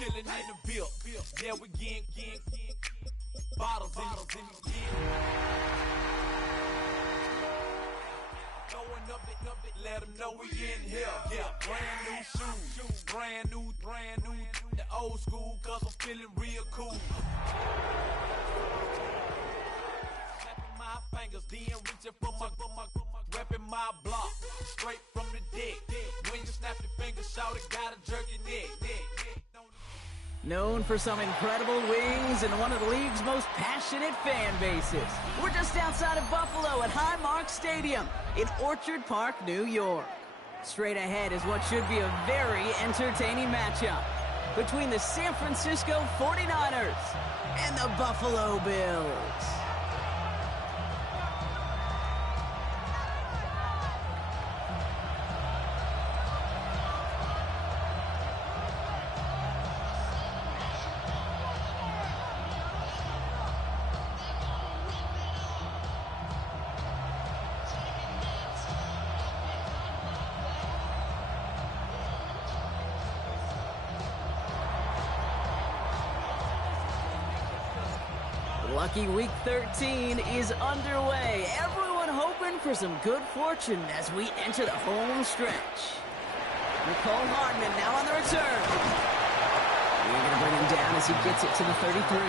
chillin' in the bill. Yeah, we getting bottles in the Going up it, let them know we in here. Yeah, brand new shoes, brand new. The old school, cause I'm feeling real cool. Snapping my fingers, then reaching for my repping my block. Straight from the deck. When you snap your fingers, shout it, gotta jerk your neck. Known for some incredible wings and one of the league's most passionate fan bases. We're just outside of Buffalo at Highmark Stadium in Orchard Park, New York. Straight ahead is what should be a very entertaining matchup between the San Francisco 49ers and the Buffalo Bills. Lucky Week 13 is underway. Everyone hoping for some good fortune as we enter the home stretch. Nicole Hardman now on the return. We're going to bring him down as he gets it to the 33. The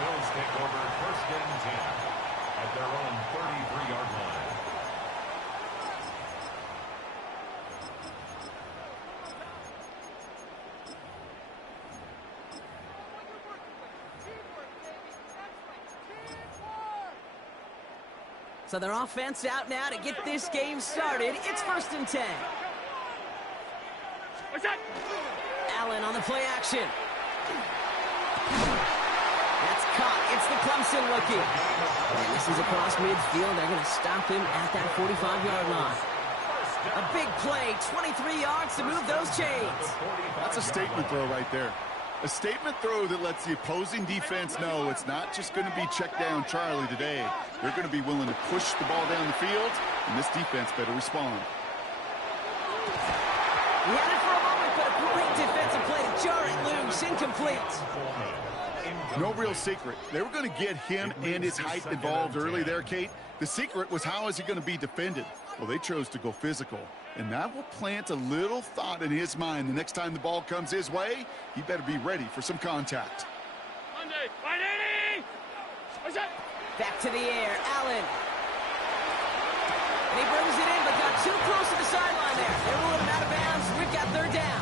Bills take over first and 10 at their own 33-yard line. So their offense out now to get this game started. It's first and 10. Allen on the play action. That's caught. It's the Clemson looking. And this is across midfield. They're going to stop him at that 45-yard line. A big play, 23 yards to move those chains. That's a statement throw right there. A statement throw that lets the opposing defense know it's not just going to be check down Charlie today. They're going to be willing to push the ball down the field, and this defense better respond. He had it for a moment, but a great defensive play to jar it loose, incomplete. No real secret. They were going to get him and his height involved early there, Kate. The secret was how is he going to be defended? Well, they chose to go physical. And that will plant a little thought in his mind. The next time the ball comes his way, he better be ready for some contact. Back to the air, Allen. And he brings it in, but got too close to the sideline there. They rolled him out of bounds. We've got third down.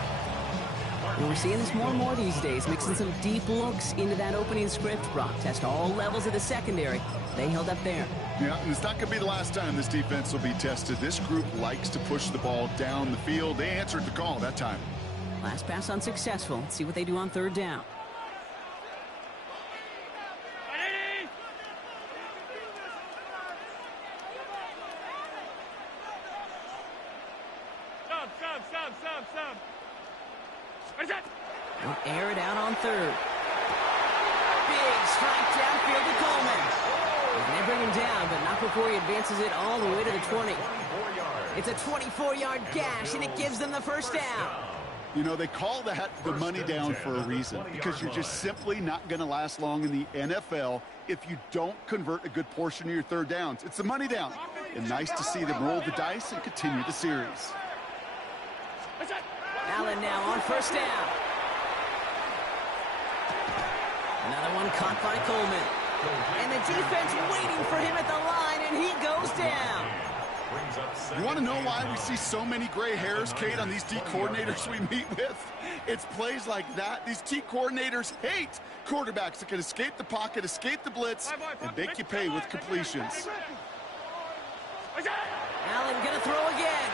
Well, we're seeing this more and more these days, mixing some deep looks into that opening script. Brock test all levels of the secondary. They held up there. Yeah, and it's not going to be the last time this defense will be tested. This group likes to push the ball down the field. They answered the call that time. Last pass unsuccessful. Let's see what they do on third down. They'll air it out on third. Big strike downfield to Coleman. And they bring him down, but not before he advances it all the way to the 20. It's a 24-yard gash, and it gives them the first down. You know, they call that the money down for a reason, because you're just simply not going to last long in the NFL if you don't convert a good portion of your third downs. It's the money down. And nice to see them roll the dice and continue the series. Allen now on first down. Another one caught by Coleman. And the defense waiting for him at the line, and he goes down. You want to know why we see so many gray hairs, Kate, on these D coordinators we meet with? It's plays like that. These D coordinators hate quarterbacks that can escape the pocket, escape the blitz, and make you pay with completions. Allen gonna throw again.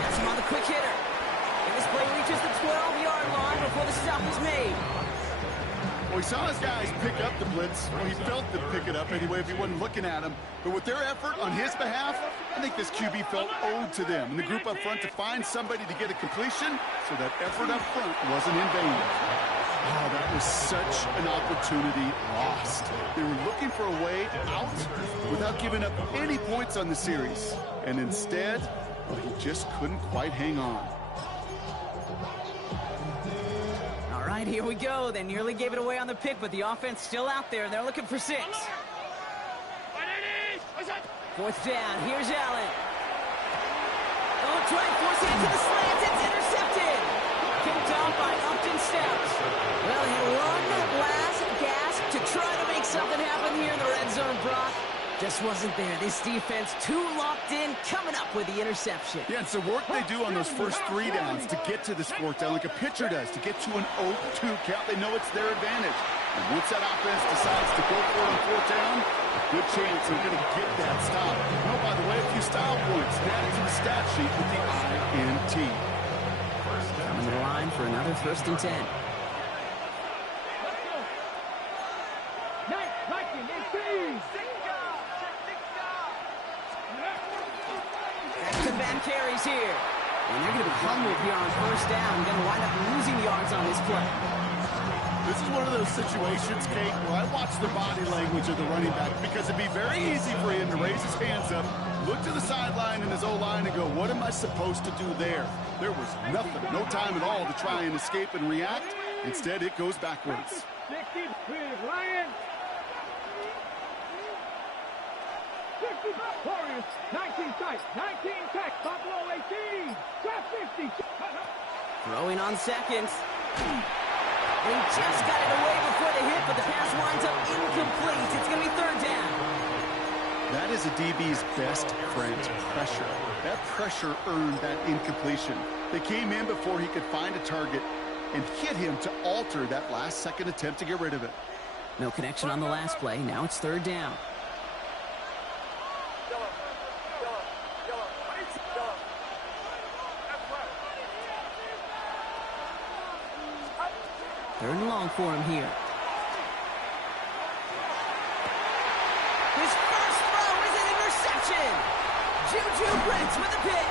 Gets him on the quick hitter. And this play reaches the 12-yard line before the stop is made. Well, he saw his guys pick up the blitz. Well, he felt them pick it up anyway if he wasn't looking at him. But with their effort on his behalf, I think this QB felt owed to them. And the group up front to find somebody to get a completion, so that effort up front wasn't in vain. Oh, that was such an opportunity lost. They were looking for a way out without giving up any points on the series. And instead, well, he just couldn't quite hang on. And here we go. They nearly gave it away on the pick, but the offense still out there. They're looking for 6. 4th down. Here's Allen. Oh, trying to force it into the slants. It's intercepted. Picked off by Upton Steps. Well, he run that last gasp to try to make something happen here in the red zone, Brock. Just wasn't there. This defense too locked in, coming up with the interception. Yeah, it's the work they do on those first 3 downs to get to this 4th down, like a pitcher does, to get to an 0-2 count. They know it's their advantage. And once that offense decides to go for it on 4th down, a good chance they're going to get that stop. Oh, by the way, a few style points added to the stat sheet with the INT. Coming to the line for another 1st and 10. Back-to-back carries here. And they're going to be humbled here on 1st down. Going to wind up losing yards on this play. This is one of those situations, Kate, where I watch the body language of the running back because it'd be very easy for him to raise his hands up, look to the sideline in his O-line and go, what am I supposed to do there? There was nothing, no time at all to try and escape and react. Instead, it goes backwards. 19 tight, 19 tech, Buffalo 18, trap 50. Throwing on 2nd. They just got it away before the hit, but the pass winds up incomplete. It's going to be 3rd down. That is a DB's best friend, pressure. That pressure earned that incompletion. They came in before he could find a target and hit him to alter that last-second attempt to get rid of it. No connection on the last play. Now it's 3rd down. Third and long for him here. His first throw is an interception. Juju Brents with a pick.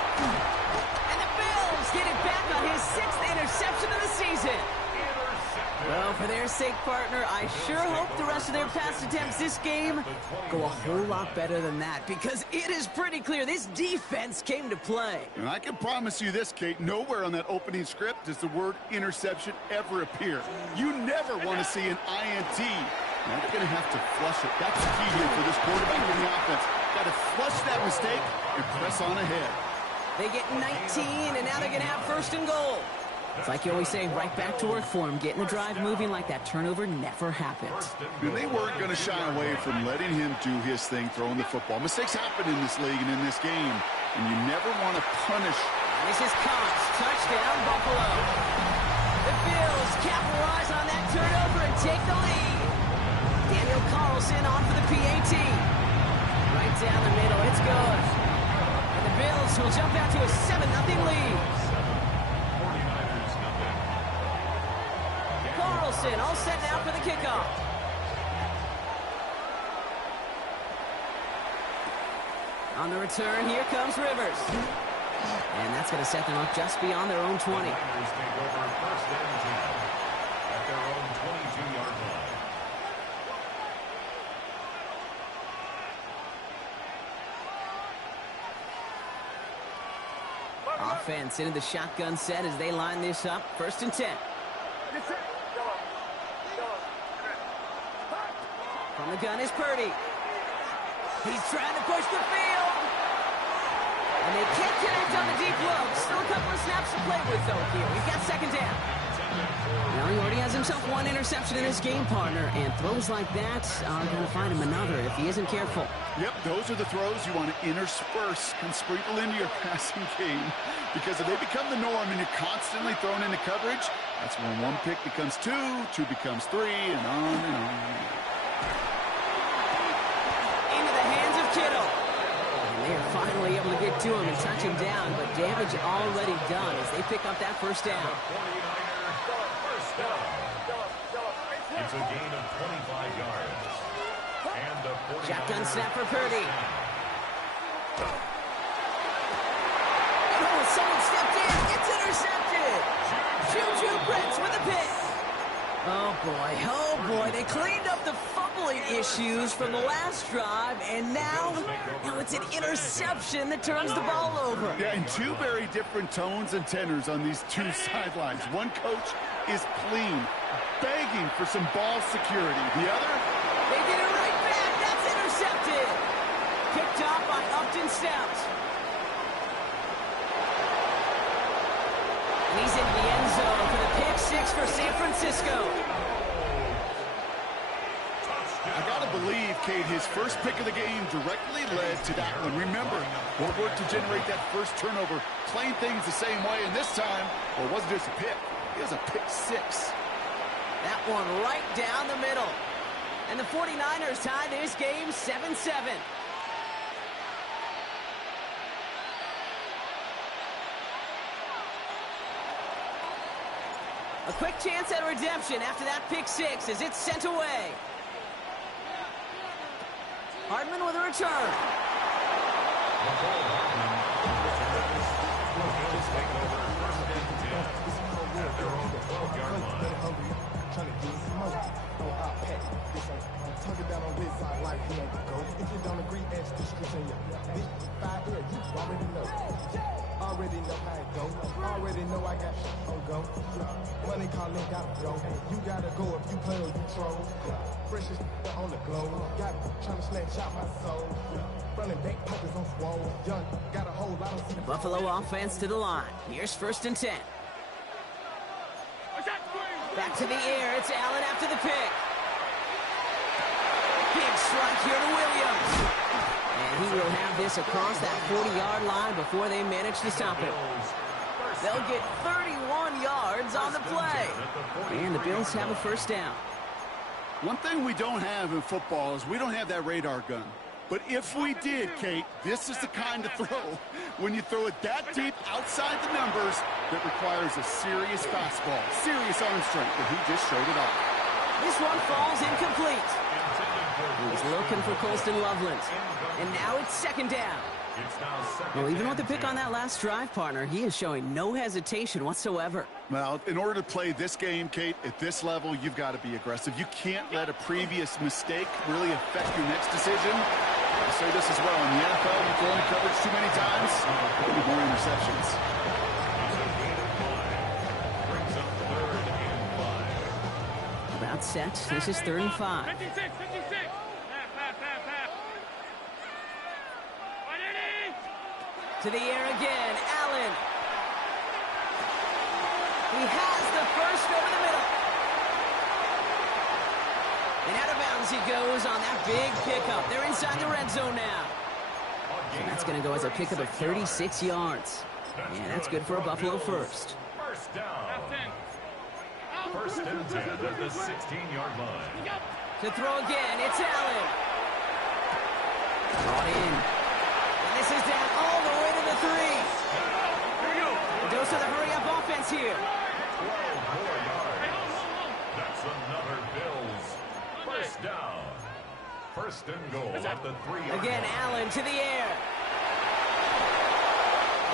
And the Bills get it back on his 6th interception of the season. Well, for their sake, partner, I sure hope the rest of their pass attempts this game go a whole lot better than that, because it is pretty clear this defense came to play. And I can promise you this, Kate, nowhere on that opening script does the word interception ever appear. You never want to see an INT. Now they're going to have to flush it. That's the key here for this quarterback in the offense. Got to flush that mistake and press on ahead. They get 19, and now they're going to have 1st and goal. It's like you always say, right back to work for him. Getting the drive moving like that turnover never happened. And they weren't going to shy away from letting him do his thing, throwing the football. Mistakes happen in this league and in this game, and you never want to punish. This is Cox. Touchdown, Buffalo. The Bills capitalize on that turnover and take the lead. Daniel Carlson on for the PAT. Right down the middle. It's good. And the Bills will jump out to a 7-0 lead. Carlson all set now for the kickoff. On the return, here comes Rivers. And that's going to set them up just beyond their own 20. Take over 1st and 10 at their own 22-yard line. Offense into the shotgun set as they line this up. 1st and 10. From the gun is Purdy. He's trying to push the field. And they can't connect on the deep low. Still a couple of snaps to play with, though, here. We've got 2nd down. Now he already has himself 1 interception in his game, partner. And throws like that are going to find him another if he isn't careful. Yep, those are the throws you want to intersperse and sprinkle into your passing game. Because if they become the norm and you're constantly thrown into coverage, that's when 1 pick becomes 2, 2 becomes 3, and on and on. Into the hands of Kittle. And they are finally able to get to him and touch him down, but damage already done as they pick up that 1st down. It's a gain of 25 yards. And the 49ers. Shotgun snap for Purdy. Oh, someone stepped in. It's intercepted. Juju Brents with a pick. Oh boy, they cleaned up the fumbling issues from the last drive, and now it's an interception that turns the ball over. Yeah, and two very different tones and tenors on these two sidelines. One coach is clean, begging for some ball security. The other? They get it right back. That's intercepted. Picked off by Upton Stout. And he's into the end zone for the pick six for San Francisco. I gotta believe, Kate, his first pick of the game directly led to that one. Remember, what worked to generate that first turnover, playing things the same way, and this time, well, it wasn't just a pick, it was a pick six. That one right down the middle. And the 49ers tie this game 7-7. A quick chance at redemption after that pick six as it's sent away. Hardman with a return. Already know how it go. Already know I got shit on go. Money calling, gotta go. You gotta go if you play or you troll. Freshest on the globe. Got trying to snatch out my soul. Running back pockets on swole. Young, got a whole lot of. The Buffalo offense to the line. Here's 1st and 10. Back to the air. It's Allen after the pick. Big strike here to Williams. And he will have this across that 40-yard line before they manage to stop it. They'll get 31 yards on the play. And the Bills have a first down. One thing we don't have in football is we don't have that radar gun. But if we did, Kate, this is the kind of throw, when you throw it that deep outside the numbers, that requires a serious fastball, serious arm strength, and he just showed it off. This one falls incomplete. He's looking for Colston Loveland. And now it's 2nd down. Well, even with the pick on that last drive, partner, he is showing no hesitation whatsoever. Well, in order to play this game, Kate, at this level, you've got to be aggressive. You can't let a previous mistake really affect your next decision. I say this as well. In the NFL, you throw in coverage too many times, there'll be more interceptions. About set. This is 3rd and 5. 56. To the air again, Allen. He has the first over the middle. And out of bounds he goes on that big pickup. They're inside the red zone now. And that's going to go as a pickup of 36 yards. And that's good for a Buffalo first. First down. 1st and 10 at the 16-yard line. To throw again, it's Allen. Brought in. And this is down all the way to the 3. A dose of the hurry-up offense here. 12 more yards. That's another Bills. First down. 1st and goal at the 3-yard Again, line. Allen to the air.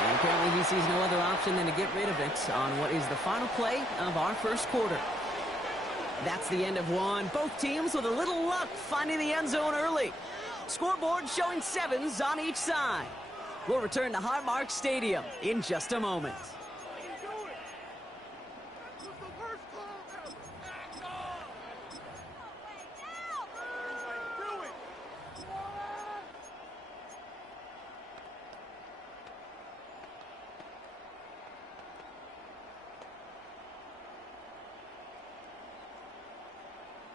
And apparently he sees no other option than to get rid of it on what is the final play of our first quarter. That's the end of one. Both teams with a little luck finding the end zone early. Scoreboard showing 7s on each side. We'll return to Highmark Stadium in just a moment.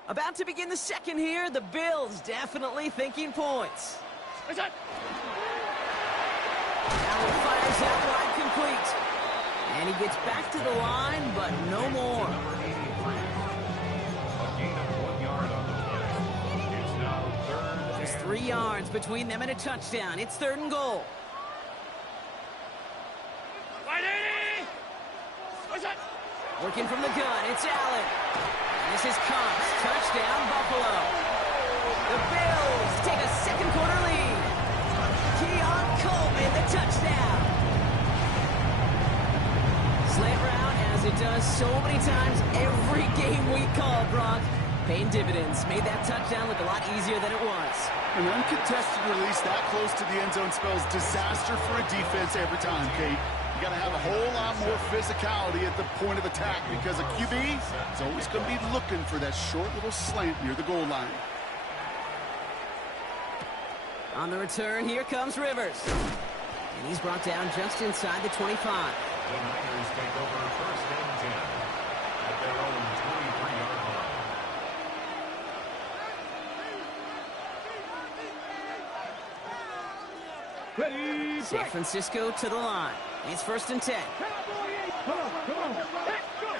About to begin the second here. The Bills definitely thinking points. Allen fires out wide complete. And he gets back to the line, but no more. Number 83. A gain of 1 yard on the play. It's now 3rd. There's 3 yards between them and a touchdown. It's 3rd and goal. Working from the gun, it's Allen. And this is Cox. Touchdown, Buffalo. The Bills take a second quarter lead. Keon Coleman, the touchdown. Slant route as it does so many times every game we call, Brock. Paying dividends. Made that touchdown look a lot easier than it was. An uncontested release that close to the end zone spells disaster for a defense every time, Kate. You got to have a whole lot more physicality at the point of attack because a QB is always going to be looking for that short little slant near the goal line. On the return, here comes Rivers. And he's brought down just inside the 25. The Niners take over 1st and 10 at their own 23-yard line. Ready, San Francisco to the line. It's 1st and 10. Come on. Let's go.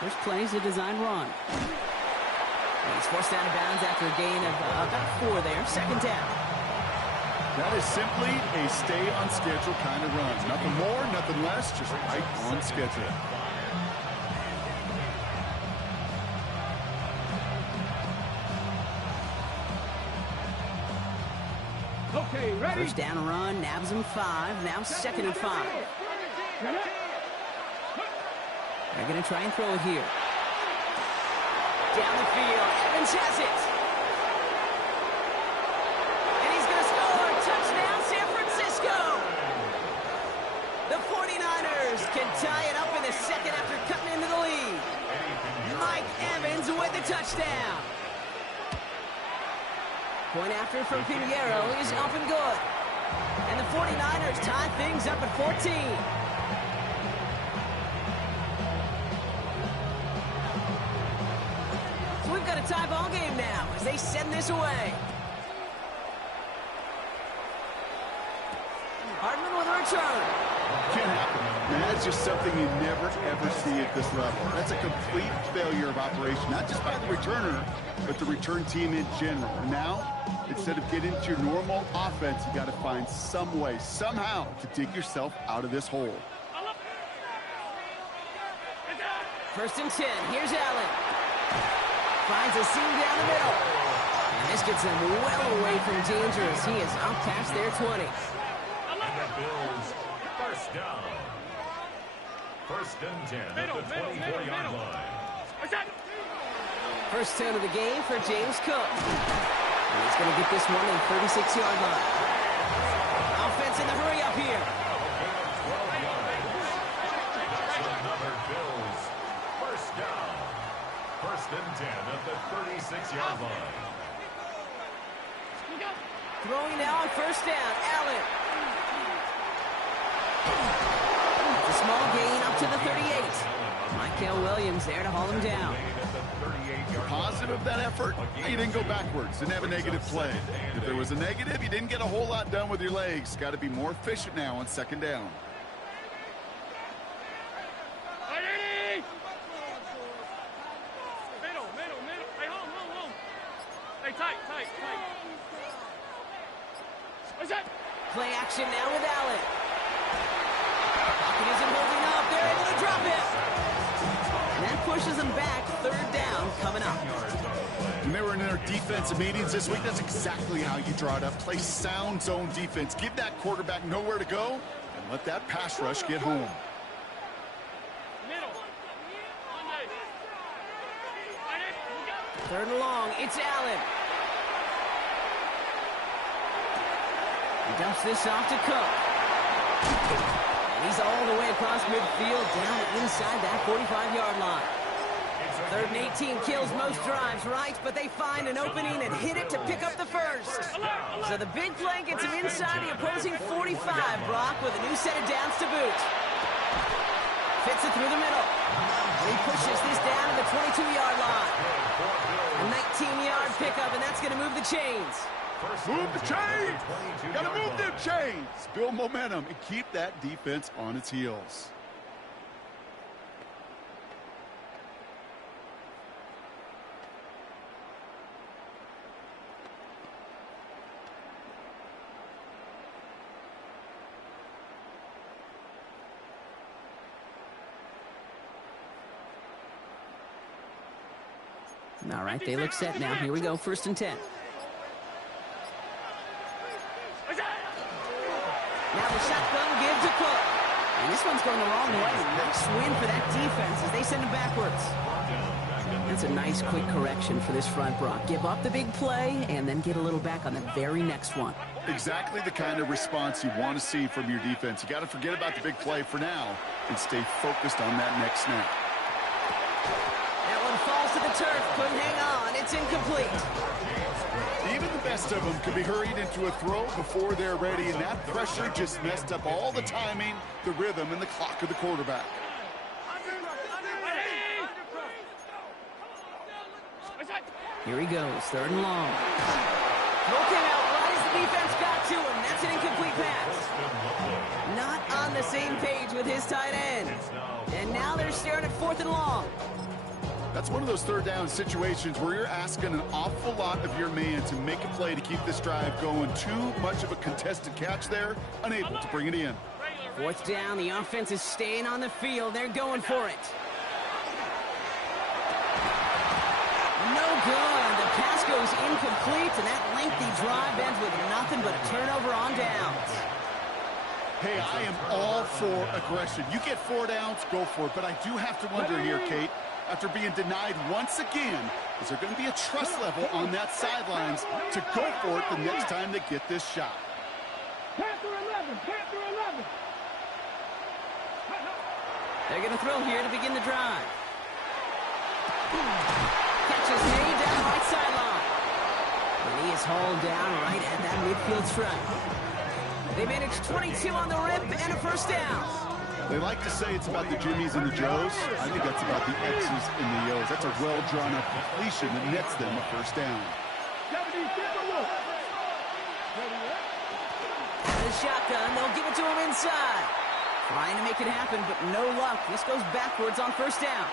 First plays a design run. And he's forced out of bounds after a gain of about 4 there. 2nd down. That is simply a stay on schedule kind of run. Nothing more, nothing less, just right on schedule. Okay, ready. First down run, nabs him 5. Now 2nd and 5. They're going to try and throw it here. Down the field, Evans has it. And he's going to score. Touchdown, San Francisco. The 49ers can tie it up in the 2nd after cutting into the lead. Mike Evans with the touchdown. Point after from Pinheiro is up and good. And the 49ers tie things up at 14. So we've got a tie ball game now as they send this away. Hardman with a return. Can't happen. Man, that's just something you never, ever see at this level. That's a complete failure of operation, not just by the returner, but the return team in general. Now, instead of getting into your normal offense, you got to find some way, somehow, to dig yourself out of this hole. 1st and 10. Here's Allen. Finds a seam down the middle. And this gets them well away from danger as he is up past their 20. And the Bills, 1st down. 1st and 10 at the 24-yard line. First down of the game for James Cook. And he's going to get this one in 36-yard line. Offense in the hurry up here. Another Bills, 1st down. 1st and 10 at the 36-yard line. Throwing now on 1st down. Allen. A small gain up to the 38. Michael Williams there to haul him down. Positive of that effort, you didn't go backwards, didn't have a negative play. If there was a negative, you didn't get a whole lot done with your legs. Got to be more efficient now on 2nd down. Middle. Hey, home. Hey, tight. What's that? Play action now with Allen. Pocket isn't holding up. They're able to drop it. And that pushes them back. 3rd down coming up. When they were in their defensive meetings this week, that's exactly how you draw it up. Play sound zone defense. Give that quarterback nowhere to go and let that pass rush get home. Middle. 3rd and long. It's Allen. He dumps this off to Cook. He's all the way across midfield, down inside that 45-yard line. 3rd and 18 kills most drives, right? But they find an opening and hit it to pick up the 1st. So the big play gets him inside the opposing 45, Brock, with a new set of downs to boot. Fits it through the middle. And he pushes this down to the 22-yard line. A 19-yard pickup, and that's going to move the chains. Move the chains! Gotta move them chains! Build momentum and keep that defense on its heels. All right, they look set now. Here we go, 1st and 10. Now the shotgun give to Cook. And this one's going the wrong way. Nice win for that defense as they send him backwards. That's a nice, quick correction for this front, Brock. Give up the big play and then get a little back on the very next one. Exactly the kind of response you want to see from your defense. You got to forget about the big play for now and stay focused on that next snap. That one falls to the turf. Couldn't hang on. It's incomplete. Even the best of them could be hurried into a throw before they're ready, and that pressure just messed up all the timing, the rhythm, and the clock of the quarterback. Here he goes, 3rd and long. Looking out right as the defense got to him. That's an incomplete pass. Not on the same page with his tight end. And now they're staring at 4th and long. That's one of those 3rd down situations where you're asking an awful lot of your man to make a play to keep this drive going. Too much of a contested catch there, unable to bring it in. 4th down, the offense is staying on the field. They're going for it. No good. The pass goes incomplete, and that lengthy drive ends with nothing but a turnover on downs. Hey, I am all for aggression. You get 4 downs, go for it. But I do have to wonder here, Kate, after being denied once again, is there going to be a trust level on that sidelines to go for it the next time they get this shot? Panther 11, Panther 11. They're going to throw here to begin the drive. Catches Hay down the right sideline. And he is hauled down right at that midfield stripe. They managed 22 on the rip and a 1st down. They like to say it's about the Jimmies and the Joes. I think that's about the X's and the O's. That's a well-drawn-up completion that nets them a 1st down. The shotgun, they'll give it to him inside. Trying to make it happen, but no luck. This goes backwards on 1st down.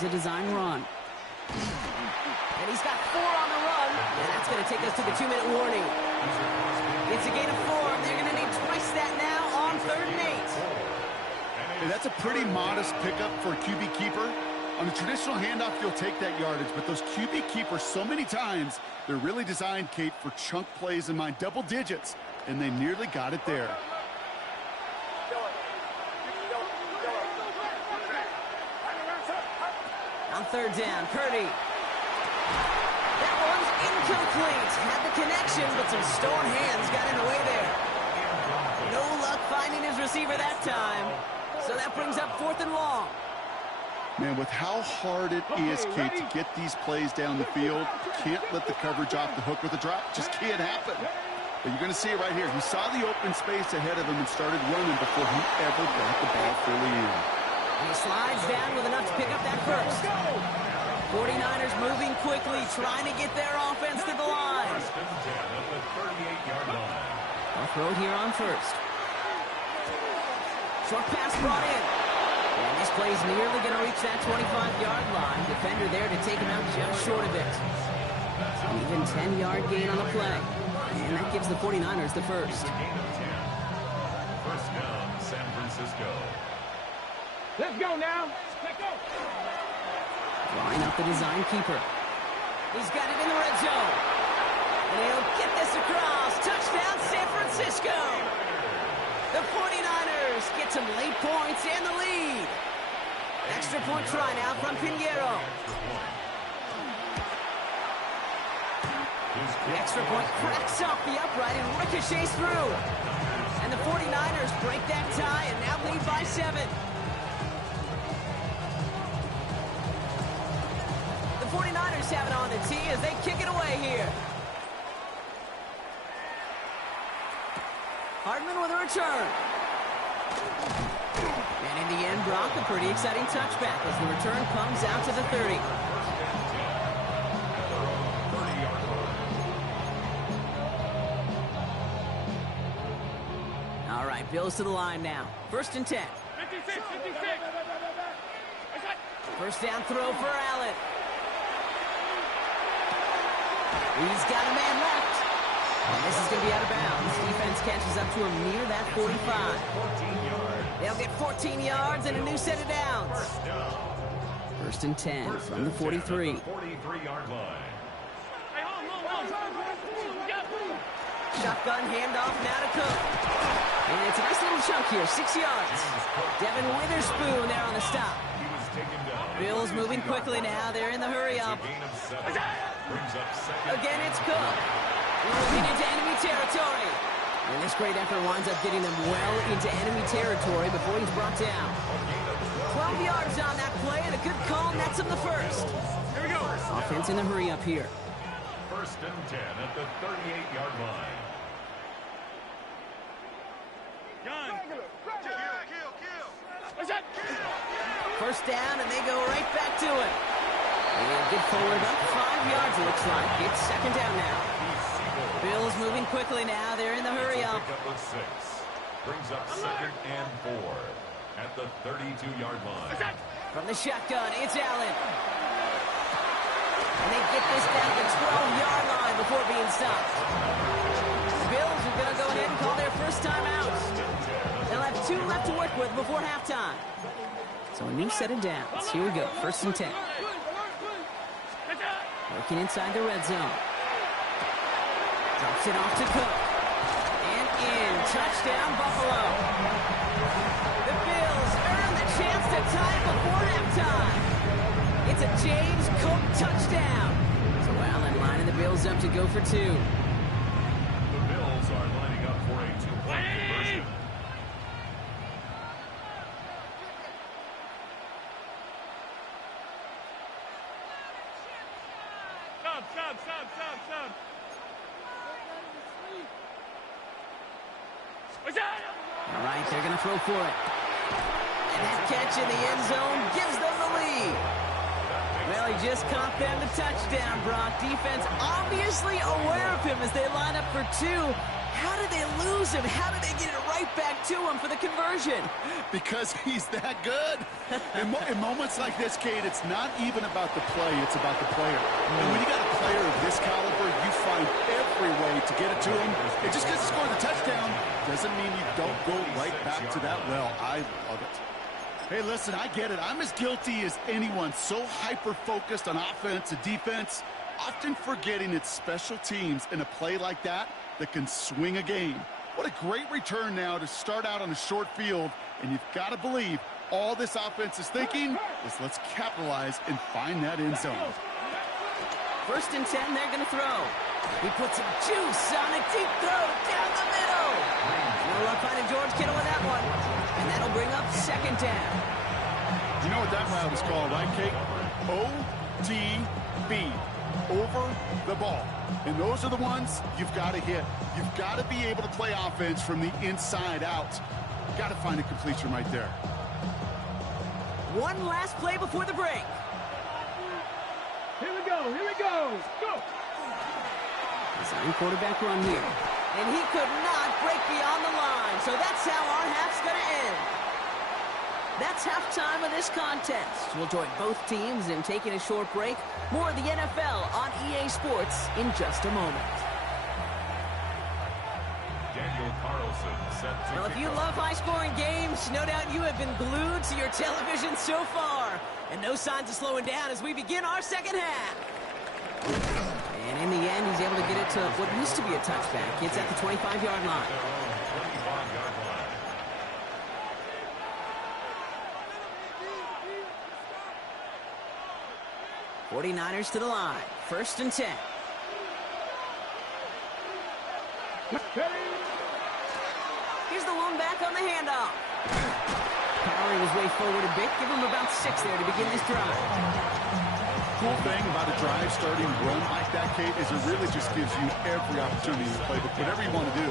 Here's a design run. And he's got 4 on the run. And that's going to take us to the 2-minute warning. It's a gain of 4. They're going to need twice that now on 3rd and 8. Hey, that's a pretty modest pickup for a QB keeper. On a traditional handoff, you'll take that yardage. But those QB keepers, so many times, they're really designed, Kate, for chunk plays in mind. Double digits. And they nearly got it there. On 3rd down, Purdy. That one's incomplete. Had the connection, but some stone hands got in the way there. No luck finding his receiver that time. So that brings up 4th and long. Man, with how hard it is, Kate, to get these plays down the field, can't let the coverage off the hook with a drop. Just can't happen. But you're going to see it right here. He saw the open space ahead of him and started running before he ever got the ball fully in. He slides down with enough to pick up that 1st. 49ers moving quickly, trying to get their offense to the line. They'll throw it here on 1st. Short pass brought in. And this play's nearly going to reach that 25-yard line. Defender there to take him out just short of it. An even 10-yard gain on the play. And that gives the 49ers the 1st. 1st down, San Francisco. Let's go now. Let's go. Line up the design keeper. He's got it in the red zone. And he'll get this across. Touchdown, San Francisco. The 49ers get some late points and the lead. Extra point try now from Pinheiro. The extra point cracks off the upright and ricochets through. And the 49ers break that tie and now lead by 7. The 49ers have it on the tee as they kick it away here. Hardman with a return. And in the end, Brock, a pretty exciting touchback as the return comes out to the 30. All right, Bills to the line now. 1st and 10. 56. 1st down throw for Allen. He's got a man left. And this is going to be out of bounds. Defense catches up to him near that 45. They'll get 14 yards and a new set of downs. First and 10 from the 43. 43-yard line. Shotgun handoff now to Cook. And it's a nice little chunk here, 6 yards. Devin Witherspoon there on the stop. He was taken down. Bills moving quickly now. They're in the hurry up. Gain of 7. Brings up second. Again, it's Cook. Moving into enemy territory. And this great effort winds up getting them well into enemy territory before he's brought down. 12 yards on that play, and a good call nets him the first. Here we go. Offense in the hurry up here. First and 10 at the 38-yard line. Gun. What's that? First down, and they go right back to it. And good forward up 5 yards, it looks like. It's second down now. Bills moving quickly now. They're in the hurry up. Pick up with 6. Brings up second and 4 at the 32-yard line. From the shotgun, it's Allen. And they get this down to the 12-yard line before being stopped. Bills are going to go ahead and call their first time out. They'll have 2 left to work with before halftime. So a new set of downs. Here we go, first and 10. Working inside the red zone. Drops it off to Cook. And in. Touchdown, Buffalo. The Bills earn the chance to tie it before halftime. It's a James Cook touchdown. So Allen lining the Bills up to go for 2. The Bills are lining up for a 2-point conversion. Stop. What's that? All right, they're going to throw for it. And that catch in the end zone gives them the lead. Well, he just caught them the touchdown, Brock. Defense obviously aware of him as they line up for 2. How did they lose him? How did they get it right back to him for the conversion? Because he's that good. In moments like this, Kate, it's not even about the play, it's about the player. And when you got a player of this caliber, you find every way to get it to him. And just because he scored the touchdown doesn't mean you don't go right back to that well. I love it. Hey, listen, I get it. I'm as guilty as anyone. So hyper-focused on offense and defense, often forgetting it's special teams in a play like that can swing a game. What a great return now to start out on a short field, and you've got to believe all this offense is thinking is let's capitalize and find that end zone. First and 10, they're going to throw. He puts some juice on a deep throw down the middle. No luck finding George Kittle with that one. And that'll bring up second down. You know what that route is called, right, Kate? OTB. Over the ball. And those are the ones you've got to hit. You've got to be able to play offense from the inside out. You've got to find a completion right there. One last play before the break. Here we go. Go. Design quarterback run here. And he could not break beyond the line. So that's how our half's going to end. That's halftime of this contest. We'll join both teams in taking a short break. More of the NFL on EA Sports in just a moment. Daniel Carlson set to Well, if kick you off. love high-scoring games, no doubt you have been glued to your television so far. And no signs of slowing down as we begin our second half. And in the end, he's able to get it to what used to be a touchback. It's at the 25-yard line. Their own 25-yard line. 49ers to the line. First and 10. Here's the lone back on the handoff. Powering his way forward a bit. Give him about 6 there to begin this drive. Cool thing about a drive starting run like that, Kate, is it really just gives you every opportunity to play whatever you want to do.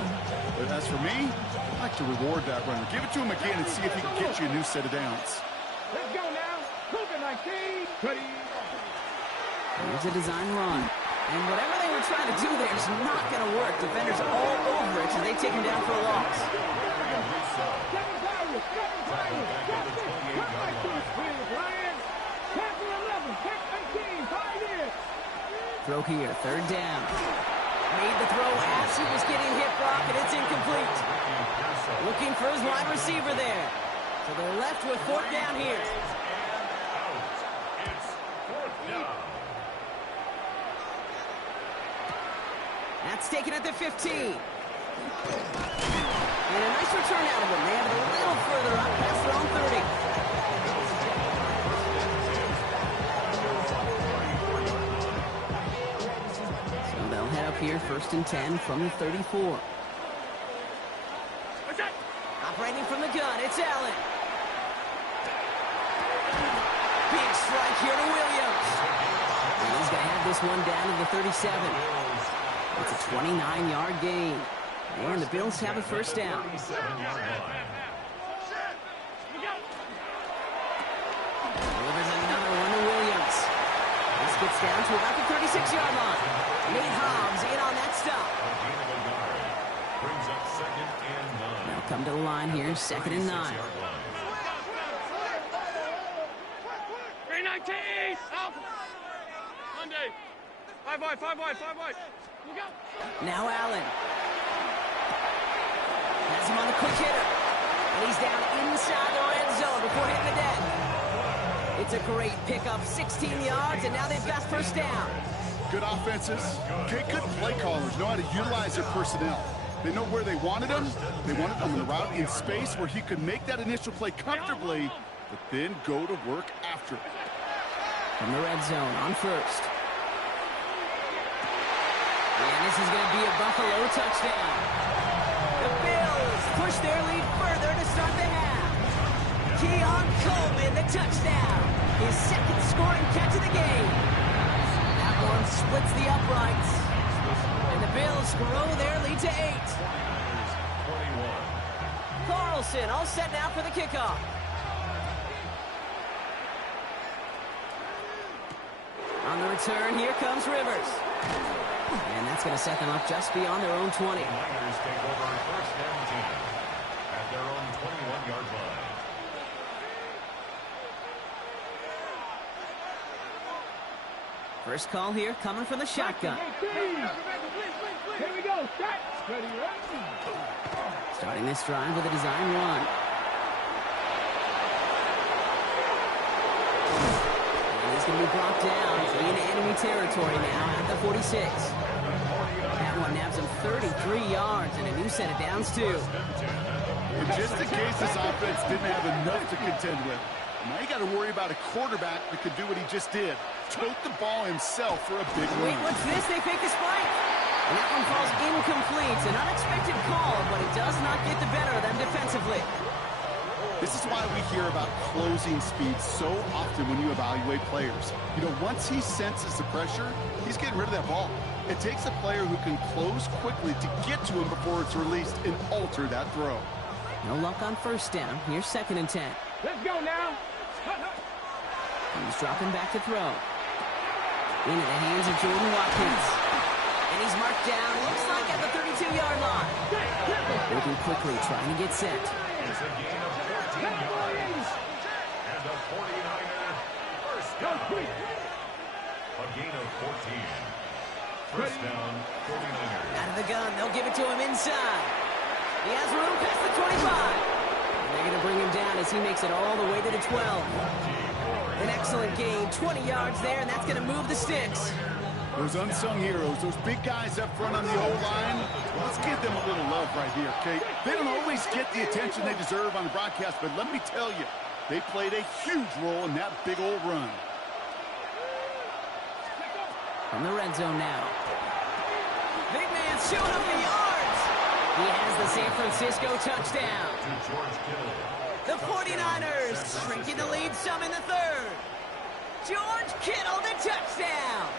But as for me, I like to reward that runner. Give it to him again and see if he can get you a new set of downs. Let's go now. Cooking like King. Cuddy. Here's a design run. And whatever they were trying to do there is not going to work. Defenders all over it, so they take him down for a loss. Kevin Powers. Cut like this. With Ryan. Pass the 11. Pass 18. 5 years. Throw here, third down. Made the throw as he was getting hit, Brock, and it's incomplete. Looking for his wide receiver there. So they're left with fourth down here. That's taken at the 15. And a nice return out of them. They have it a little further up past their own 30. So they'll head up here, 1st and 10 from the 34. Operating from the gun, it's Allen. Big strike here to Williams. And he's going to have this one down to the 37. It's a 29-yard gain. And the Bills have a first down. Delivers another one to Williams. This gets down to about the 36-yard line. Nate Hobbs in on that stop. Brings up 2nd and 9. They'll come to the line here, 2nd and 9. 319! Out! Monday! 5 wide, 5 wide, 5 wide. Look out! Now Allen. Has him on the quick hitter. And he's down inside the red zone before hitting the deck. It's a great pickup, 16 yards, and now they've got first down. Good offenses. Okay, good play callers know how to utilize their personnel. They know where they wanted him. They wanted him in the route in space where he could make that initial play comfortably, but then go to work after it. From the red zone on first. And this is going to be a Buffalo touchdown. The Bills push their lead further to start the half. Keon Coleman, the touchdown. His 2nd scoring catch of the game. That one splits the uprights. And the Bills grow their lead to 8. Carlson all set now for the kickoff. On the return, here comes Rivers. And that's going to set them up just beyond their own 20. The Niners take over 1st and 10 at their own 21-yard line. First call here coming from the shotgun. Here we go. Start. Ready, ready. Starting this drive with a design run. And he's going to be brought down into enemy territory now at the 46. That one nabs him 33 yards and a new set of downs too. And just in case this offense didn't have enough to contend with, now you got to worry about a quarterback that could do what he just did. Tote the ball himself for a big Wait, win. what's this? They fake the spike. And that one falls incomplete. An unexpected call, but it does not get the better of them defensively. This is why we hear about closing speed so often when you evaluate players. You know, once he senses the pressure, he's getting rid of that ball. It takes a player who can close quickly to get to him before it's released and alter that throw. No luck on first down. Here's 2nd and 10. Let's go now. He's dropping back to throw. Into the hands of Jordan Watkins. And he's marked down, looks like at the 32-yard line. Moving quickly, trying to get set. It's a gain of 14 yards. And the 49er first down. A gain of 14. First down, 49ers. Out of the gun, they'll give it to him inside. He has room past the 25. And they're going to bring him down as he makes it all the way to the 12. An excellent gain, 20 yards there, and that's going to move the sticks. Those unsung heroes, those big guys up front on the O-line, let's give them a little love right here, okay? They don't always get the attention they deserve on the broadcast, but let me tell you, they played a huge role in that big old run. From the red zone now. Big man showing up the yards. He has the San Francisco touchdown. To George Kittle. The 49ers shrinking the lead some in the 3rd. George Kittle, the touchdown.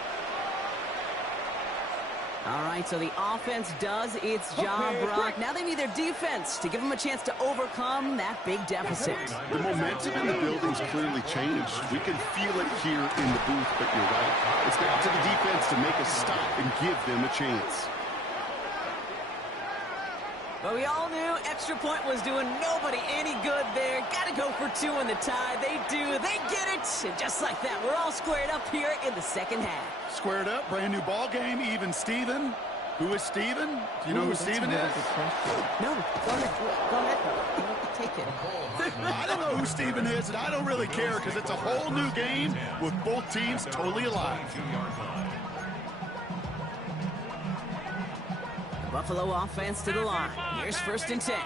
All right, so the offense does its job, Brock. Now they need their defense to give them a chance to overcome that big deficit. The momentum in the building's clearly changed. We can feel it here in the booth, but you're right. It's down to the defense to make a stop and give them a chance. But we all knew extra point was doing nobody any good there. Got to go for 2 in the tie. They do. They get it. And just like that, we're all squared up here in the second half. Squared up, brand new ball game, even Steven. Who is Steven? Do you know who Steven is? No, go ahead. Go ahead. Take it. I don't know who Steven is, and I don't really care because it's a whole new game with both teams totally alive. Buffalo offense to the line. Here's 1st and 10.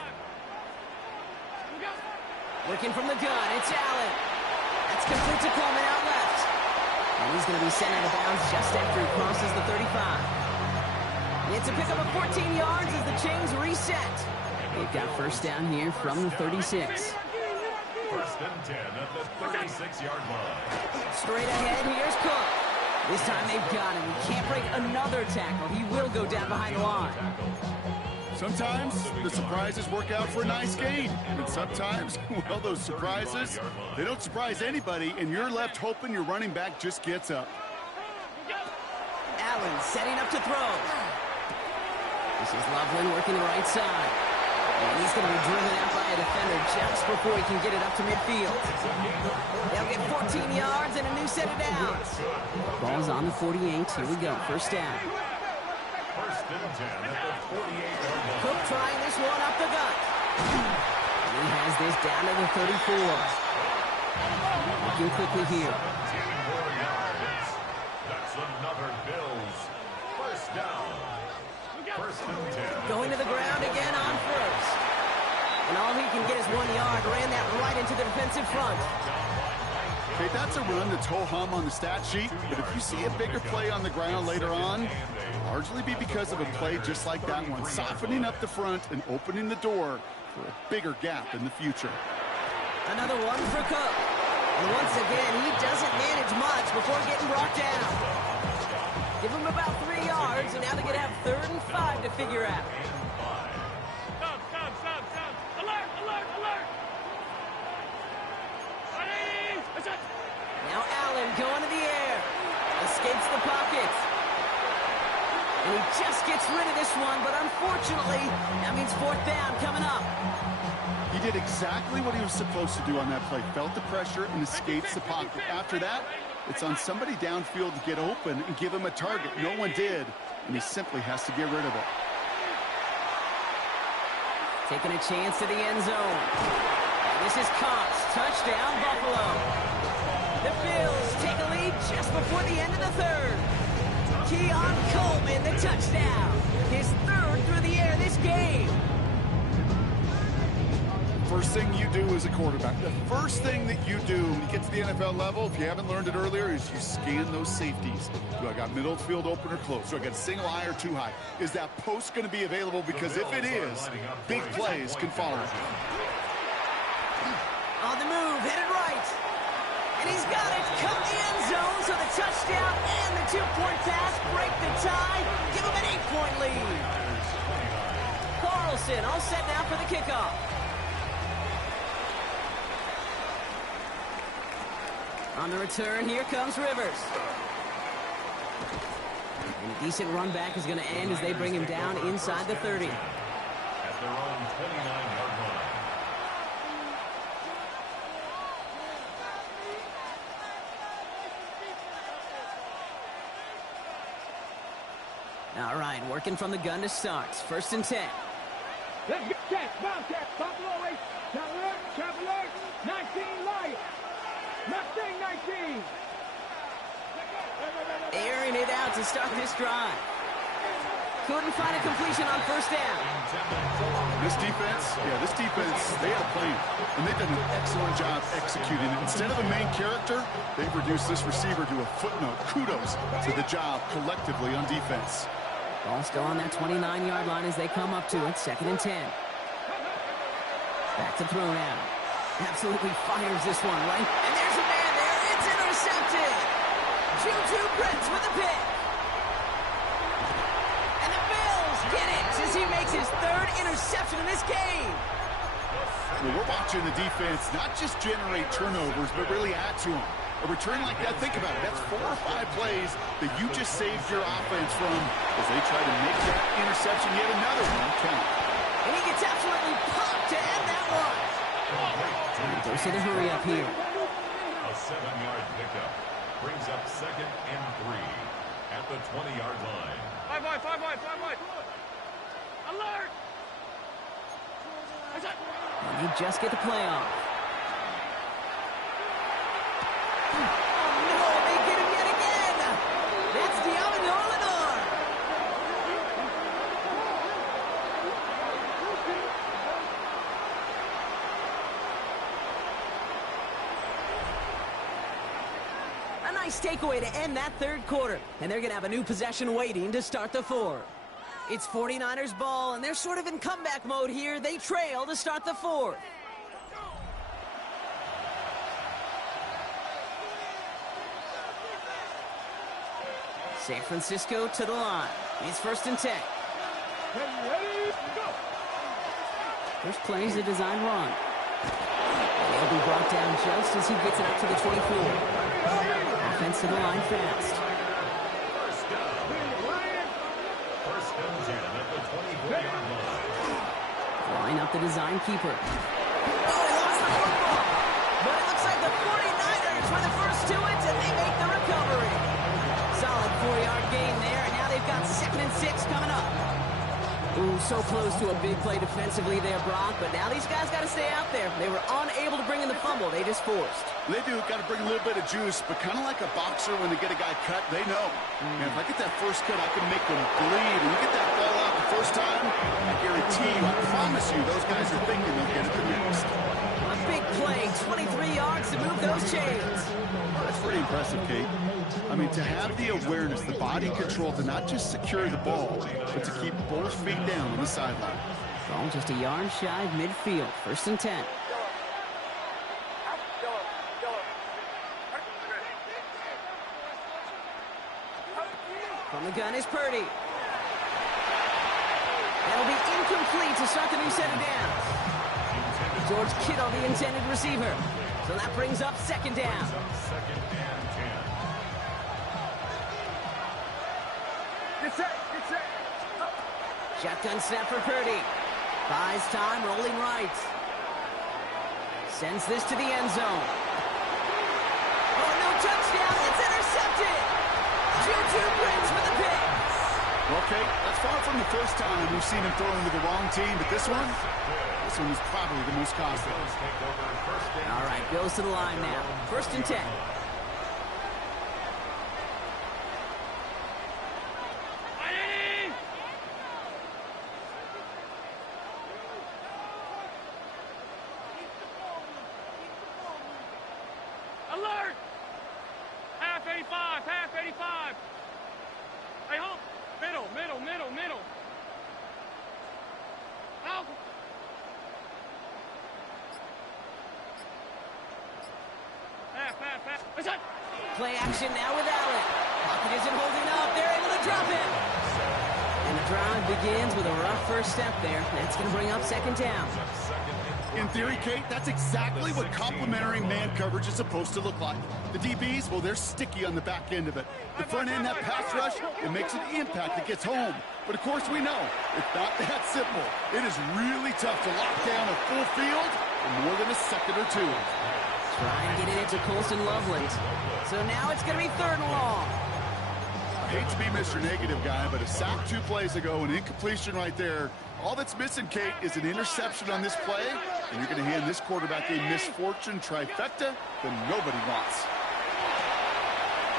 Looking from the gun, it's Allen. That's complete to Coleman out left. And he's going to be sent out of bounds just after he crosses the 35. It's a pickup of 14 yards as the chains reset. They've got 1st down here from the 36. 1st and 10 at the 36-yard line. Straight ahead, here's Cook. This time they've got him. He can't break another tackle. He will go down behind the line. Sometimes the surprises work out for a nice gain. And sometimes, well, those surprises, they don't surprise anybody, and you're left hoping your running back just gets up. Allen setting up to throw. This is Loveland working the right side. And he's going to be driven out by a defender just before he can get it up to midfield. They'll get 14 yards and a new set of downs. Ball's on the 48. Here we go. 1st down. 1st and 10 at the 48-yard line. Cook trying this one up the gut. And he has this down to the 34. Looking quickly here. 17 more yards. That's another Bills 1st down. 1st and 10. Going to the ground again on 1st. And all he can get is 1 yard. Ran that right into the defensive front. Okay, that's a run that's ho-hum on the stat sheet, but if you see a bigger play on the ground later on, it'll largely be because of a play just like that one, softening up the front and opening the door for a bigger gap in the future. Another one for Cook. And once again, he doesn't manage much before getting brought down. Give him about 3 yards, and now they're going to have 3rd and 5 to figure out. Stop. Alert. Now Allen going to the air. Escapes the pocket. And he just gets rid of this one, but unfortunately, that means 4th down coming up. He did exactly what he was supposed to do on that play. Felt the pressure and escapes the pocket. After that, it's on somebody downfield to get open and give him a target. No one did, and he simply has to get rid of it. Taking a chance to the end zone. And this is Cox. Touchdown, Buffalo. The Bills take a lead just before the end of the 3rd. Keon Coleman, the touchdown. His 3rd through the air this game. First thing you do as a quarterback, the first thing that you do when you get to the NFL level, if you haven't learned it earlier, is you scan those safeties. Do I got middle field open or close? Do I got a single high or 2 high? Is that post going to be available? Because if it is, big plays can follow. On the move, headed right. And he's got it. Cut the end zone, so the touchdown and the 2-point pass break the tie. Give him an 8-point lead. Carlson all set now for the kickoff. On the return, here comes Rivers. And a decent run back is going to end as they bring him down inside the 30. At their own 29-yard line. All right, working from the gun to start. 1st and 10. Let's get set. Bobcat. Buffalo 8. Traveler. 19 Lions. Mustang 19. Airing it out to start this drive. Couldn't find a completion on 1st down. This defense, they had a plan, and they've done an excellent job executing it. Instead of a main character, they've reduced this receiver to a footnote. Kudos to the job collectively on defense. Ball still on that 29-yard line as they come up to it. 2nd and 10. Back to throw now. Absolutely fires this one, right? And there's a man there. It's intercepted. Juju Brents with a pick. And the Bills get it as he makes his 3rd interception in this game. Well, we're watching the defense not just generate turnovers, but really add to them. A return like that, think about it. That's 4 or 5 plays that you just saved your offense from as they try to make that interception yet another one count. And he gets absolutely popped to end that one. Goes to the hurry up here. A 7-yard pickup brings up 2nd and 3 at the 20-yard line. 5 wide. Alert! And they just get the play off. Oh no, they get him yet again! That's Diamond Olador! Nice takeaway to end that third quarter. And they're going to have a new possession waiting to start the fourth. It's 49ers ball, and they're sort of in comeback mode here. They trail to start the fourth. San Francisco to the line. It's 1st and 10. First play is a design run. They'll be brought down just as he gets it up to the 24. Offense to the line fast. First down. First and 10 at the 24-yard line. Line up the design keeper. Oh, he lost the football. But it looks like the 49ers were the first to it, and they make the recovery. Solid 4-yard gain there, and now they've got 2nd and 6 coming up. Ooh, so close to a big play defensively there, Brock, but now these guys got to stay out there. They were unable to bring in the fumble. They just forced. They do. Got to bring a little bit of juice, but kind of like a boxer when they get a guy cut, they know. Man, if I get that first cut, I can make them bleed. And you get that ball out the first time, I guarantee you, I promise you, those guys are thinking they'll get it the next. A big play, 23 yards to move those chains. That's pretty impressive, Kate. I mean, to have the awareness, the body control to not just secure the ball, but to keep both feet down on the sideline. Ball just a yard shy of midfield. 1st and 10. From the gun is Purdy. That'll be incomplete to start the new set of downs. George Kittle, the intended receiver. So that brings up 2nd down. Second and 10. Get set. Shotgun snap for Purdy. Buys time, rolling right. Sends this to the end zone. Oh, no touchdown. It's intercepted. Juju brings for the pick. Well, Kate, that's far from the first time we've seen him throw into the wrong team, but this one is probably the most costly. All right, goes to the line now. 1st and 10. Alert! Half 85. Hey, home. Middle. Out. Half. What's that? Play action now with Allen. Pocket isn't holding up. They're able to drop him. And the drive begins with a rough first step there. That's going to bring up 2nd down. In theory, Kate, that's exactly what complementary man coverage is supposed to look like. The DBs, well, they're sticky on the back end of it. The front end, that pass rush, it makes an impact. It gets home. But, of course, we know it's not that simple. It is really tough to lock down a full field for more than a second or two. Try and get it into Colston Loveland. So now it's going to be 3rd and long. I hate to be Mr. Negative guy, but a sack 2 plays ago, an incompletion right there. All that's missing, Kate, is an interception on this play, and you're going to hand this quarterback a misfortune trifecta that nobody wants.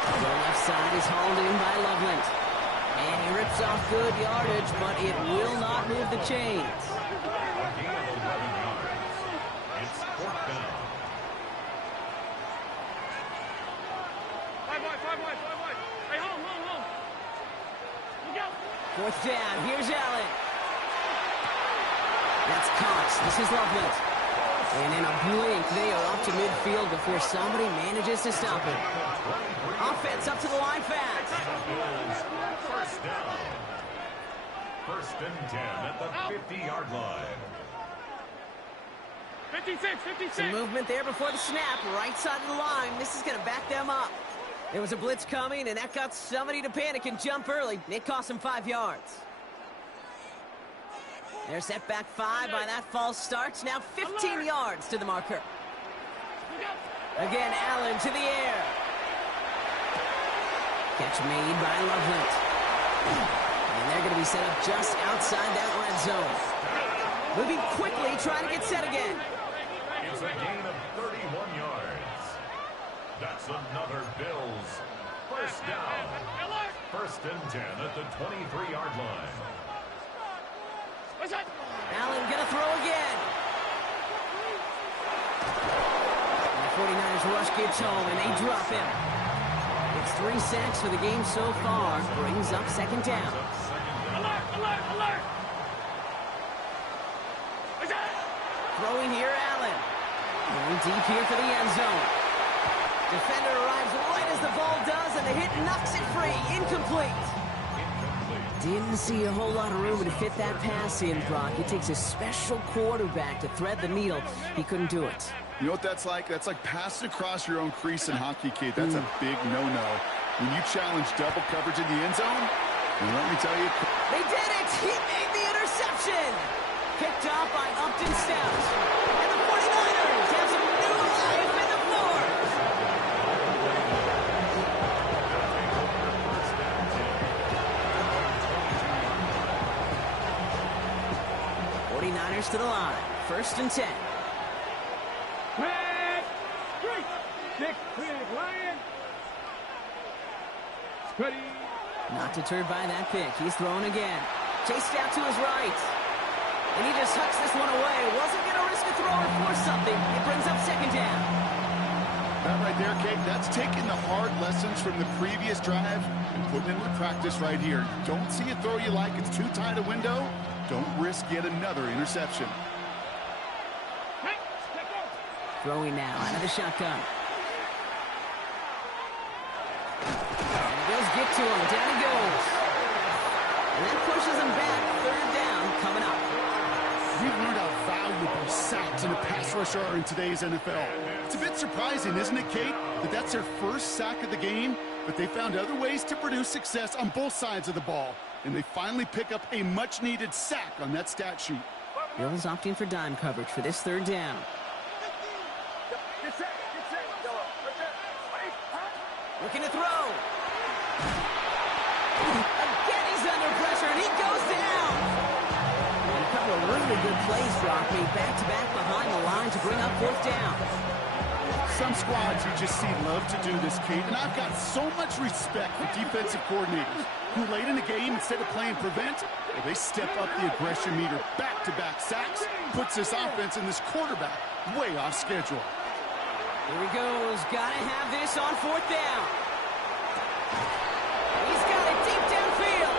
The left side is hauled in by Loveland. And he rips off good yardage, but it will not move the chains. A gain of 11 yards. It's 4th down. 5 wide. Hey, home. Look out. 4th down. Here's Allen. That's Cox. This is Loveland. And in a blink, they are up to midfield before somebody manages to stop him. Offense up to the line fast. First down. 1st and 10 at the 50-yard line. 56. Some movement there before the snap. Right side of the line. This is going to back them up. There was a blitz coming, and that got somebody to panic and jump early. It cost them 5 yards. They're set back 5 by that false start. Now 15 yards to the marker. Again, Allen to the air. Catch made by Loveland. And they're going to be set up just outside that red zone. Moving quickly, trying to get set again. It's a gain of 31 yards. That's another Bills first down. 1st and 10 at the 23-yard line. Allen gonna throw again. And the 49ers rush gets home, and they drop him. 3 sacks for the game so far. Brings up second down. Alert! Throwing here, Allen. Going deep here for the end zone. Defender arrives right as the ball does, and the hit knocks it free. Incomplete. Didn't see a whole lot of room to fit that pass in, Brock. It takes a special quarterback to thread the needle. He couldn't do it. You know what that's like? That's like passing across your own crease in hockey, Kate. That's a big no-no. When you challenge double coverage in the end zone, and let me tell you... They did it! He made the interception! Picked off by Upton Stout. And the 49ers have some new life in the floor! 49ers to the line. 1st and 10. Pass. Straight. 6 big Lions. Ready. Not deterred by that pick. He's throwing again. Chased out to his right. And he just hucks this one away. Wasn't going to risk a throw or force something. It brings up second down. That right there, Kate, that's taking the hard lessons from the previous drive and putting them into practice right here. Don't see a throw you like. It's too tight a window. Don't risk yet another interception. Throwing now out of the shotgun. And the Bills get to him. Down he goes. And that pushes him back. 3rd down coming up. We've learned how valuable sacks in a pass rush are in today's NFL. It's a bit surprising, isn't it, Kate, that that's their first sack of the game, but they found other ways to produce success on both sides of the ball, and they finally pick up a much-needed sack on that stat sheet. Bills opting for dime coverage for this 3rd down. Looking to throw. Again, he's under pressure, and he goes down. And a couple of really good plays, Brock, made back-to-back behind the line to bring up 4th down. Some squads you just see love to do this, Kate, and I've got so much respect for defensive coordinators who late in the game, instead of playing prevent, well, they step up the aggression meter. Back-to-back sacks puts this offense and this quarterback way off schedule. Here he goes. Gotta have this on 4th down. He's got it deep downfield.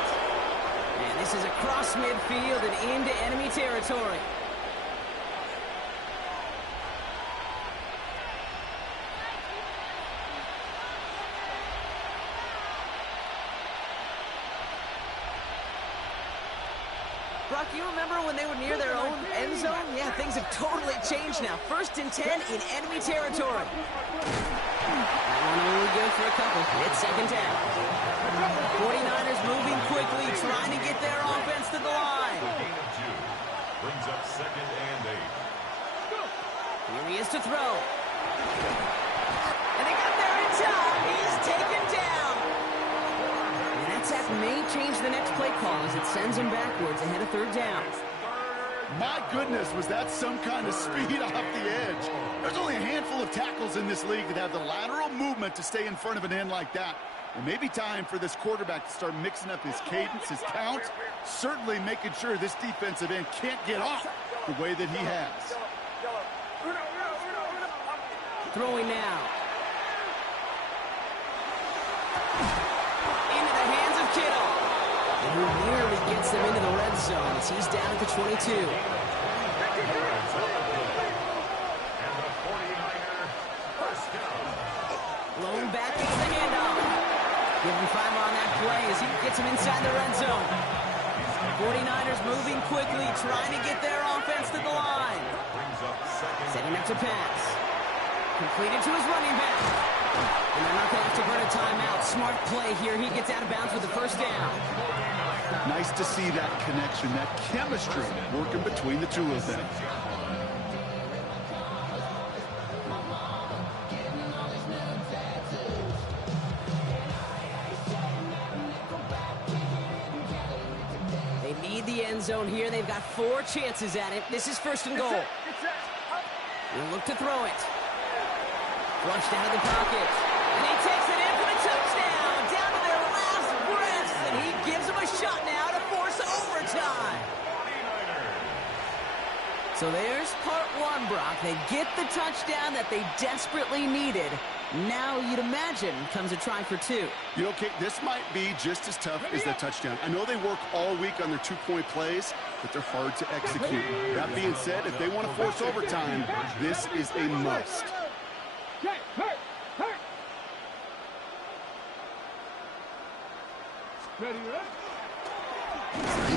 And this is across midfield and into enemy territory. Brock, you remember when they were near their own end zone? Yeah, things have totally changed now. 1st and 10 in enemy territory. That one only good for a couple. It's 2nd down. 49ers moving quickly, trying to get their offense to the line. Gain of 2. Brings up 2nd and 8. Here he is to throw. And they got there in time. He's taken down. And that sack may change the next play call as it sends him backwards ahead of 3rd down. My goodness, was that some kind of speed off the edge. There's only a handful of tackles in this league that have the lateral movement to stay in front of an end like that. It may be time for this quarterback to start mixing up his cadence, his count, certainly making sure this defensive end can't get off the way that he has. Throwing now. Into the hands of Kittle. And who nearly gets them into the red zone as he's down at the 22. Lone back gets the handoff. Give him 5 on that play as he gets him inside the red zone. 49ers moving quickly, trying to get their offense to the line. Setting up to pass. Completed to his running back. And they're not going to have to burn a timeout. Smart play here. He gets out of bounds with the 1st down. Nice to see that connection, that chemistry working between the two of them. They need the end zone here. They've got 4 chances at it. This is 1st and goal. We'll look to throw it. Flushed out of the pocket. And he takes it in for the touchdown. Down to their last breaths. And he gives them a shot now to force overtime. So there's part 1, Brock. They get the touchdown that they desperately needed. Now you'd imagine comes a try for 2. You know, Kate, this might be just as tough as that touchdown. I know they work all week on their 2-point plays, but they're hard to execute. That being said, if they want to force overtime, this is a must. Ready,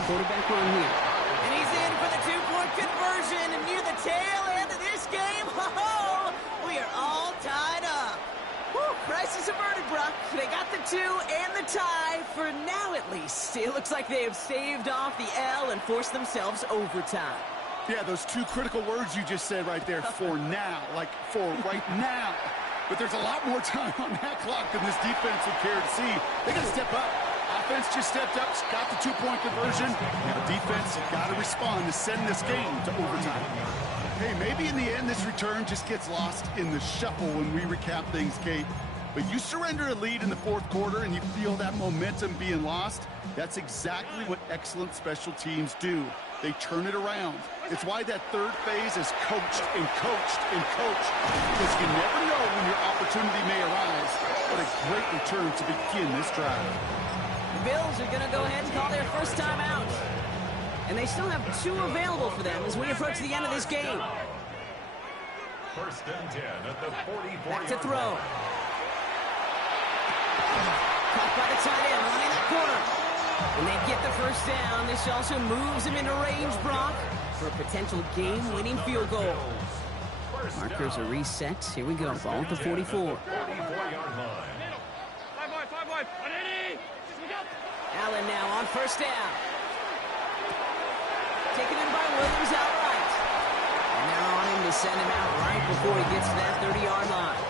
Quarterback run here. And he's in for the 2-point conversion. And near the tail end of this game, we are all tied up. Whew, crisis averted, Brock. They got the 2 and the tie, for now at least. It looks like they have staved off the L and forced themselves overtime. Yeah, those 2 critical words you just said right there, for now, like for right now. But there's a lot more time on that clock than this defense would care to see. They got to step up. Offense just stepped up, got the 2-point conversion. Now defense got to respond to send this game to overtime. Hey, maybe in the end this return just gets lost in the shuffle when we recap things, Kate. But you surrender a lead in the 4th quarter and you feel that momentum being lost. That's exactly what excellent special teams do. They turn it around. It's why that 3rd phase is coached and coached and coached. Because you never know when your opportunity may arise. What a great return to begin this drive. The Bills are going to go ahead and call their first time out. And they still have 2 available for them as we approach the end of this game. 1st and 10 at the 44. Back to throw. Caught by the tight end, running that corner. And they get the first down. This also moves him into range, Brock, for a potential game-winning field goal. Markers are reset. Here we go. Ball at the 44. 44-yard line. Allen now on first down. Taken in by Williams outright. And they're on him to send him out right before he gets to that 30-yard line.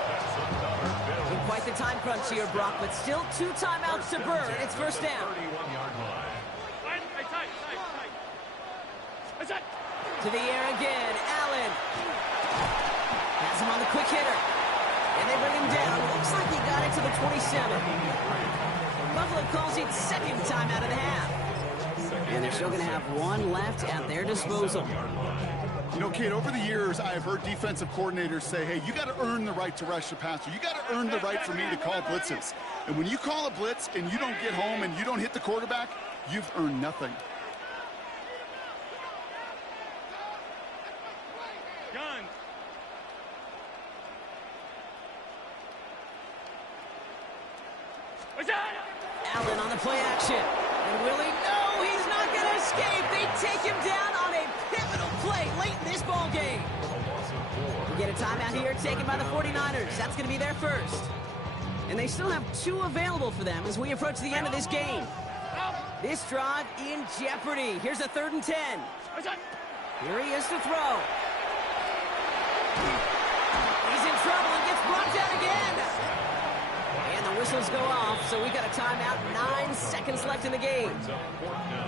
In quite the time crunch here, Brock, but still 2 timeouts to burn. It's first down. 31-yard line. To the air again, Allen. Has him on the quick hitter. And they bring him down. Looks like he got it to the 27. Buffalo calls it 2nd timeout of the half. And they're still going to have 1 left at their disposal. You know, Kate, over the years, I've heard defensive coordinators say, hey, you got to earn the right to rush the passer. You got to earn the right for me to call blitzes. And when you call a blitz and you don't get home and you don't hit the quarterback, you've earned nothing. Allen on the play action. And will he? No, he's not going to escape. They take him down on a pivotal play late in this ball game. We get a timeout here taken by the 49ers. That's going to be their first. And they still have 2 available for them as we approach the end of this game. This drive in jeopardy. Here's a 3rd and 10. Here he is to throw. He's in trouble and gets brought down again. And the whistles go off, so we got a timeout. 9 seconds left in the game.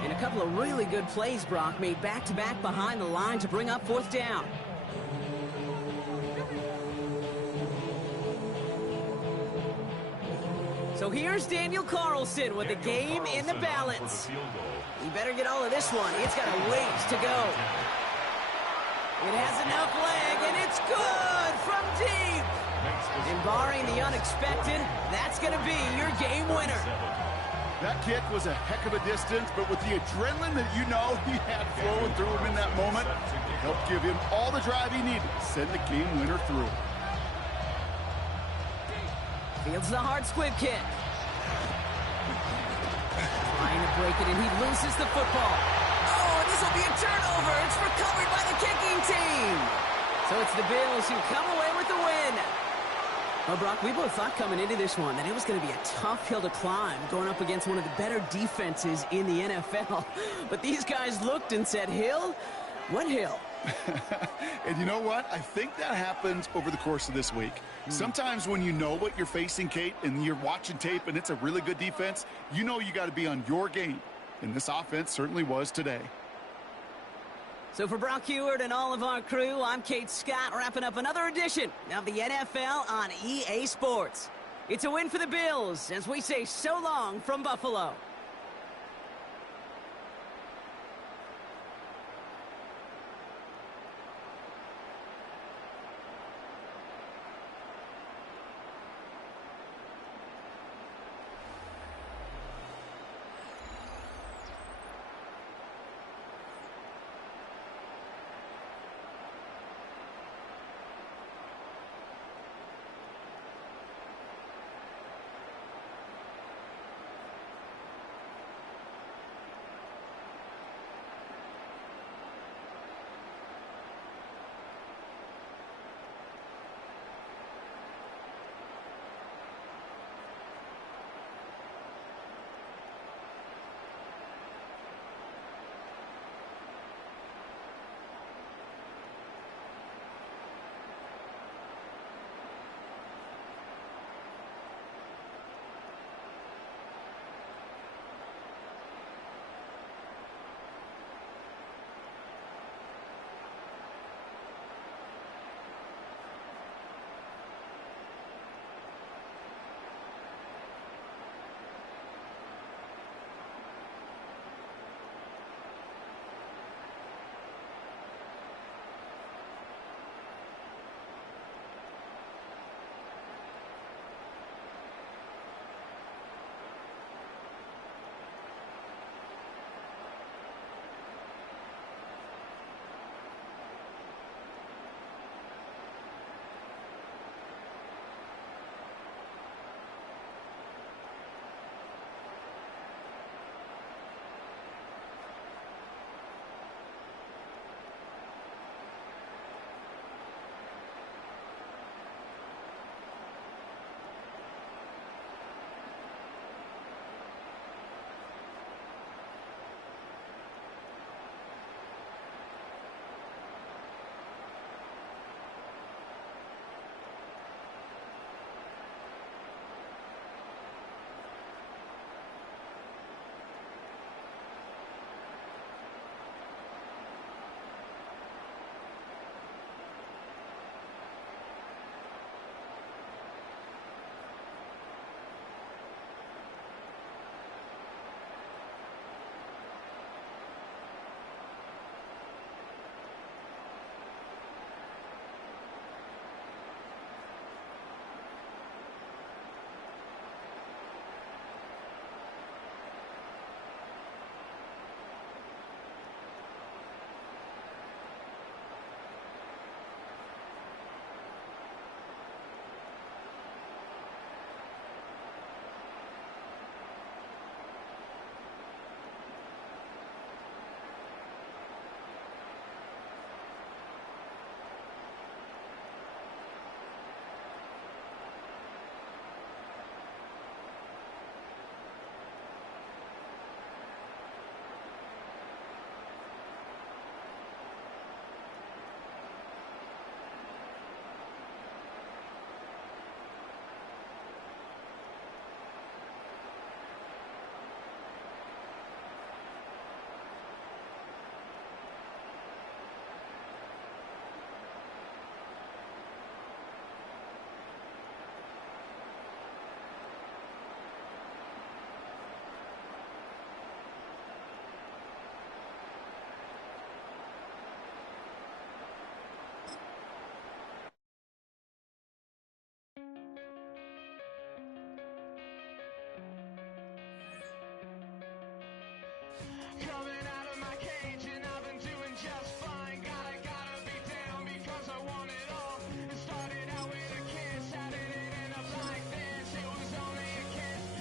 And a couple of really good plays, Brock, made back-to-back behind the line to bring up 4th down. So here's Daniel Carlson with the game in the balance. He better get all of this one. It's got a ways to go. It has enough leg, and it's good from deep. And barring the unexpected, that's going to be your game winner. That kick was a heck of a distance, but with the adrenaline that you know he had flowing through him in that moment, it helped give him all the drive he needed to send the game winner through. Fields the hard squib kick. Trying to break it, and he loses the football. Oh, and this will be a turnover. It's recovered by the kicking team. So it's the Bills who come away with the win. Well, Brock, we both thought coming into this one that it was going to be a tough hill to climb going up against one of the better defenses in the NFL. But these guys looked and said, Hill? What hill? And you know what? I think that happens over the course of this week. Sometimes when you know what you're facing, Kate, and you're watching tape and it's a really good defense, you know you got to be on your game. And this offense certainly was today. So for Brock Huard and all of our crew, I'm Kate Scott, wrapping up another edition of the NFL on EA Sports. It's a win for the Bills as we say so long from Buffalo.